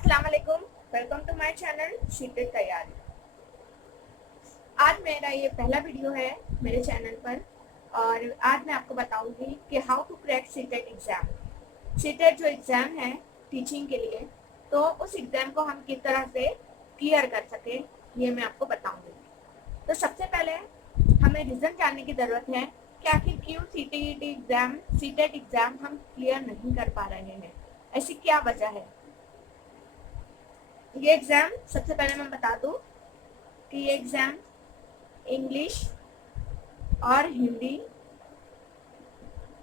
अस्सलाम वालेकुम, welcome to my channel CTET तैयारी। आज मेरा ये पहला वीडियो है मेरे चैनल पर और आज मैं आपको बताऊंगी कि how to crack CTET exam. CTET जो एग्ज़ाम है टीचिंग के लिए, तो उस एग्ज़ाम को हम किस तरह से क्लियर कर सकें ये मैं आपको बताऊंगी। तो सबसे पहले हमें रीज़न जानने की ज़रूरत है कि आखिर क्यों सीटेट एग्ज़ाम हम क्लियर नहीं कर पा रहे हैं, ऐसी क्या वजह है। ये एग्ज़ाम सबसे पहले मैं बता दूं कि ये एग्ज़ाम इंग्लिश और हिंदी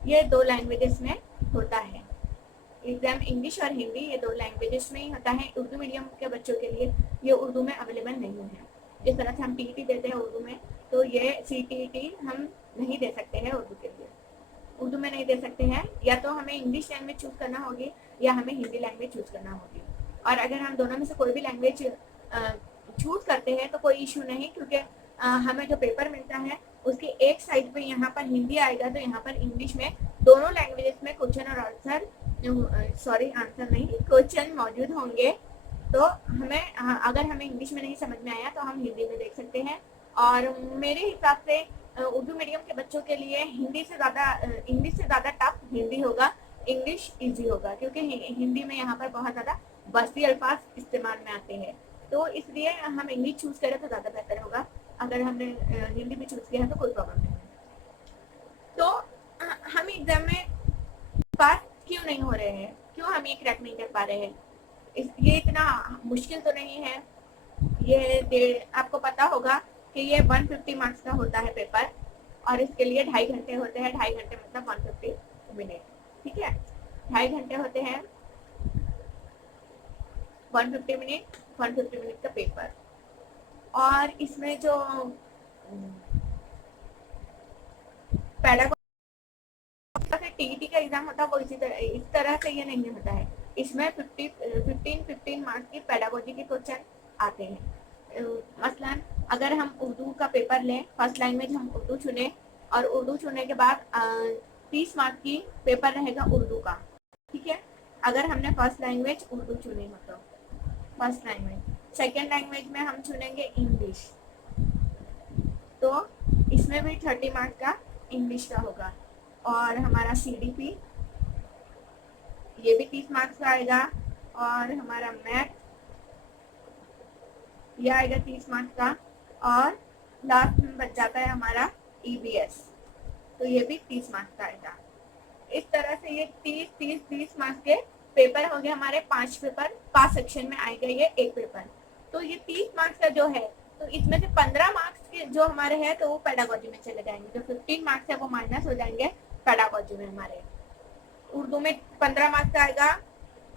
ये दो लैंग्वेजेस में होता है। एग्ज़ाम इंग्लिश और हिंदी ये दो लैंग्वेजेस में ही होता है। उर्दू मीडियम के बच्चों के लिए ये उर्दू में अवेलेबल नहीं है। जिस तरह से हम टीईटी देते हैं उर्दू में, तो ये सीटीईटी हम नहीं दे सकते हैं उर्दू के लिए, उर्दू में नहीं दे सकते हैं। या तो हमें इंग्लिश लैंग्वेज चूज़ करना होगी या हमें हिंदी लैंग्वेज चूज़ करना होगी। और अगर हम दोनों में से कोई भी लैंग्वेज चूज़ करते हैं तो कोई इशू नहीं, क्योंकि हमें जो पेपर मिलता है उसकी एक साइड पे यहाँ पर हिंदी आएगा तो यहाँ पर इंग्लिश में दोनों लैंग्वेजेस में क्वेश्चन और आंसर आंसर नहीं, क्वेश्चन मौजूद होंगे। तो हमें अगर हमें इंग्लिश में नहीं समझ में आया तो हम हिंदी में देख सकते हैं। और मेरे हिसाब से उर्दू मीडियम के बच्चों के लिए इंग्लिश से ज़्यादा टफ हिंदी होगा, इंग्लिश इजी होगा, क्योंकि हिंदी में यहाँ पर बहुत ज़्यादा बस्ती अल्फाज इस्तेमाल में आते हैं। तो इसलिए हम इंग्लिश चूज़ करें तो ज़्यादा बेहतर होगा। अगर हमने हिंदी भी चूज़ किया है तो कोई प्रॉब्लम नहीं है। तो हम एग्ज़ाम में पास क्यों नहीं हो रहे हैं, क्यों हम ये क्रैक नहीं कर पा रहे हैं। ये इतना मुश्किल तो नहीं है। ये आपको पता होगा कि ये 150 मार्क्स का होता है पेपर और इसके लिए 2.5 घंटे होते हैं। 2.5 घंटे मतलब 150 मिनट, ठीक है। 2.5 घंटे होते हैं, 150 मिनट का पेपर। और इसमें जो पैडागोजी टीईटी का एग्जाम होता है वो इस तरह से ये नहीं होता है। इसमें 15 मार्क्स की पैडागोजी के क्वेश्चन आते हैं। मसलन अगर हम उर्दू का पेपर लें, फर्स्ट लैंग्वेज हम उर्दू चुने और उर्दू चुनने के बाद 30 मार्क्स की पेपर रहेगा उर्दू का, ठीक है। अगर हमने फर्स्ट लैंग्वेज उर्दू चुनी हो तो फर्स्ट लैंग्वेज, सेकेंड लैंग्वेज में हम चुनेंगे इंग्लिश, तो इसमें भी 30 मार्क्स का इंग्लिश का होगा। और हमारा सीडीपी ये भी 30 मार्क्स का आएगा। और हमारा मैथ ये आएगा 30 मार्क्स का। और लास्ट में बच जाता है हमारा ईवीएस, तो ये भी 30 मार्क्स का आएगा। इस तरह से ये 30 मार्क्स के पेपर हो गए हमारे। 5 पेपर 5 सेक्शन में आएगा ये एक पेपर। तो ये 30 मार्क्स का जो है, तो इसमें से 15 मार्क्स के जो हमारे हैं तो वो पेडागोजी में चले जाएंगे। जो 15 मार्क्स है वो माइनस हो जाएंगे पेडागोजी में हमारे। उर्दू में 15 मार्क्स का आएगा,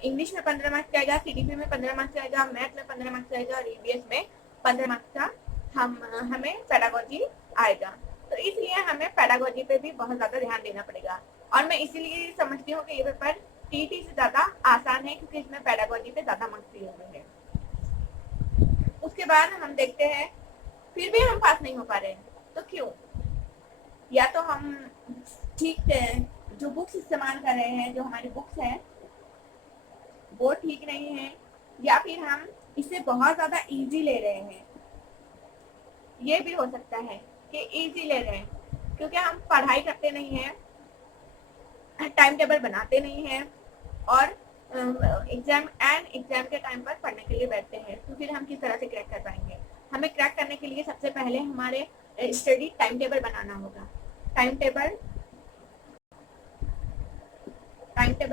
इंग्लिश में 15 मार्क्स का आएगा, सीडीपी में 15 मार्क्स का आएगा, मैथ में 15 मार्क्स का आएगा और ईवीएस में 15 मार्क्स का हमें पेडागोजी आएगा। तो इसलिए हमें पेडागोजी पे भी बहुत ज़्यादा ध्यान देना पड़ेगा। और मैं इसीलिए समझती हूँ कि ये पेपर टीईटी से ज़्यादा आसान है, क्योंकि इसमें पेडागोजी पे ज़्यादा मार्क्स दिए हुए हैं। उसके बाद हम देखते हैं फिर भी हम पास नहीं हो पा रहे हैं, तो क्यों? या तो हम ठीक जो बुक्स इस्तेमाल कर रहे हैं, जो हमारी बुक्स हैं वो ठीक नहीं है, या फिर हम इसे बहुत ज़्यादा इजी ले रहे हैं। ये भी हो सकता है कि इजी ले रहे हैं क्योंकि हम पढ़ाई करते नहीं हैं, टाइम टेबल बनाते नहीं हैं और एग्जाम के टाइम पर पढ़ने के लिए बैठते हैं। तो फिर हम किस तरह से क्रैक कर पाएंगे? हमें क्रैक करने के लिए सबसे पहले हमारे स्टडी टाइम टेबल बनाना होगा। टाइम टेबल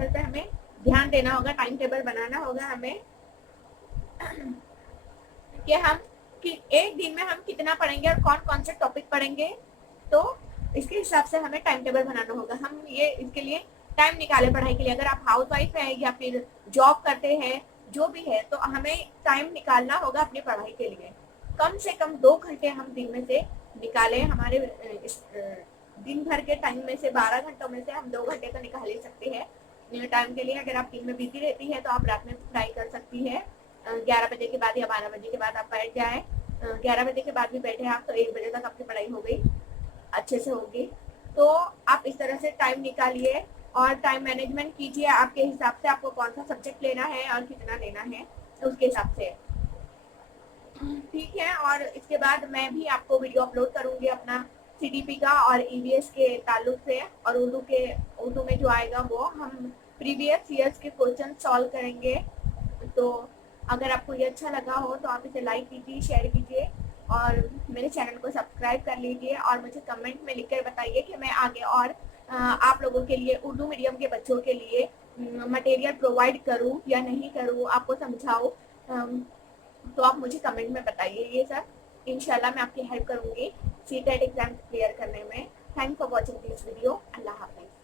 पे हमें ध्यान देना होगा। टाइम टेबल बनाना होगा हमें कि हम एक दिन में हम कितना पढ़ेंगे और कौन कौन से टॉपिक पढ़ेंगे। तो इसके हिसाब से हमें टाइम टेबल बनाना होगा। हम ये इसके लिए टाइम निकाले पढ़ाई के लिए। अगर आप हाउस वाइफ है या फिर जॉब करते हैं, जो भी है, तो हमें टाइम निकालना होगा अपनी पढ़ाई के लिए। कम से कम 2 घंटे हम दिन में से निकालें। हमारे दिन भर के टाइम में से 12 घंटों में से हम 2 घंटे तो निकाल ही सकते हैं टाइम के लिए। अगर आप दिन में बिजी रहती है तो आप रात में पढ़ाई कर सकती है। 11 बजे के बाद या 12 बजे के बाद आप बैठ जाए। 11 बजे के बाद भी बैठे आप तो 1 बजे तक आपकी पढ़ाई हो गई, अच्छे से होगी। तो आप इस तरह से टाइम निकालिए और टाइम मैनेजमेंट कीजिए आपके हिसाब से, आपको कौन सा सब्जेक्ट लेना है और कितना लेना है उसके हिसाब से, ठीक है। और इसके बाद मैं भी आपको वीडियो अपलोड करूँगी अपना सीडीपी का और ईवीएस के ताल्लुक से, और उर्दू में जो आएगा वो हम प्रीवियस ईयर्स के क्वेश्चन सॉल्व करेंगे। तो अगर आपको ये अच्छा लगा हो तो आप इसे लाइक कीजिए, शेयर कीजिए और मेरे चैनल को सब्सक्राइब कर लीजिए, और मुझे कमेंट में लिखकर बताइए कि मैं आगे और आप लोगों के लिए, उर्दू मीडियम के बच्चों के लिए मटेरियल प्रोवाइड करूं या नहीं करूं, आपको समझाऊं। तो आप मुझे कमेंट में बताइए ये सब। इंशाल्लाह मैं आपकी हेल्प करूंगी सीटेट एग्जाम क्लियर करने में। Thanks for watching this video. अल्लाह हाफिज़।